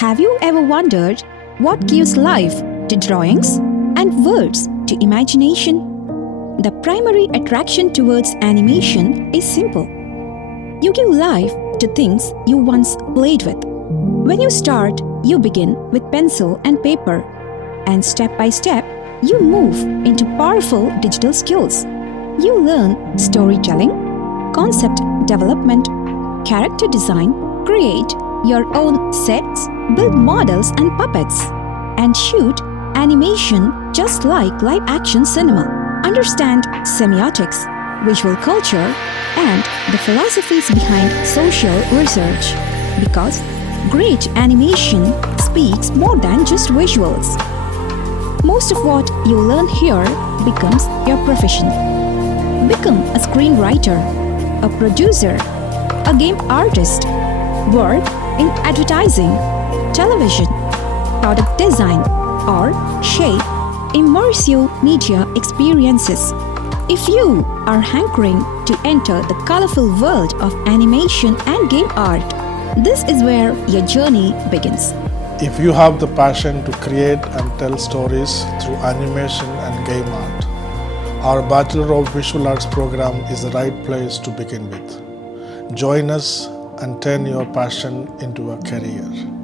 Have you ever wondered what gives life to drawings and words to imagination? The primary attraction towards animation is simple. You give life to things you once played with. When you start, you begin with pencil and paper, and step by step, you move into powerful digital skills. You learn storytelling, concept development, character design, create your own sets, build models and puppets, and shoot animation just like live action cinema. Understand semiotics, visual culture, and the philosophies behind social research. Because great animation speaks more than just visuals. Most of what you learn here becomes your profession. Become a screenwriter, a producer, a game artist, work in advertising, television, product design, or shape immersive media experiences. If you are hankering to enter the colorful world of animation and game art, this is where your journey begins. If you have the passion to create and tell stories through animation and game art, our Bachelor of Visual Arts program is the right place to begin with. Join us and turn your passion into a career.